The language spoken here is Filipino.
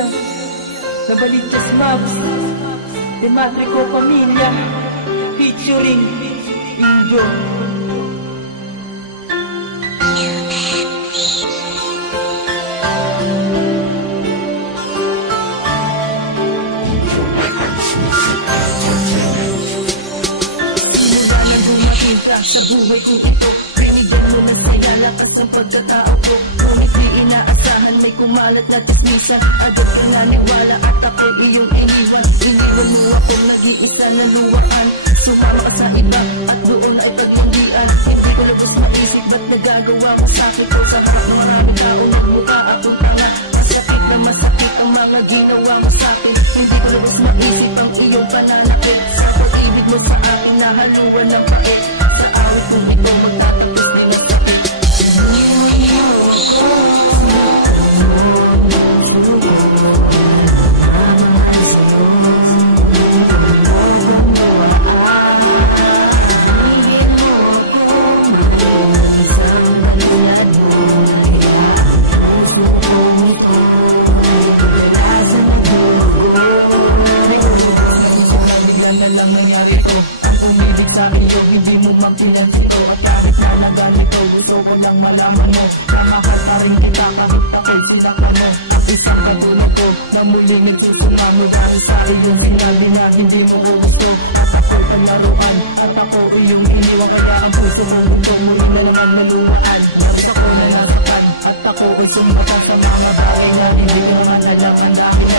Kuya Nabalitas Mavs Dematrico Pamilya featuring Injo. Sa buhay kong ito, binigyan mo ng saya, lakas ng pagkatao ko. Ngunit di inaasahan, may kumalat na tismisa. Agad ka naniwala at ako iyong iniwan. Iniwan mo ako nag-iisa na luwakan. Sumama ka sa iba at doon ay pagmanggian. Hindi ko labas maisip ba't nagagawa ko sakit ko. Sa harap ng maraming tao nagmukha akong tanga. Masakit na masakit ang mga ginawa mo sa'kin. Hindi ko labas maisip ang iyong pananakit. Sa pag-ibig mo sa akin nahaluan ng pait. Kung ito magtatapos na yung sakit, iniwan mo ako. Bigyan na lang nangyari ko. Umibig sa iyo, hindi mo magpinansin ko. At kahit na naganito, gusto ko lang malaman mo na mahal ka rin kita kahit ako'y sinakano. At isang katulad ko na muling nagsusumamo dahil sa iyong sinabi na hindi mo ko gusto. At ako'y palaruan at ako iyong iniwan. Kaya ang puso mo mundo muli na naman maluwaan. Nabis ako na nasaktan at ako ay sumakas sa mga bagay na hindi ko naman alam. Ang dami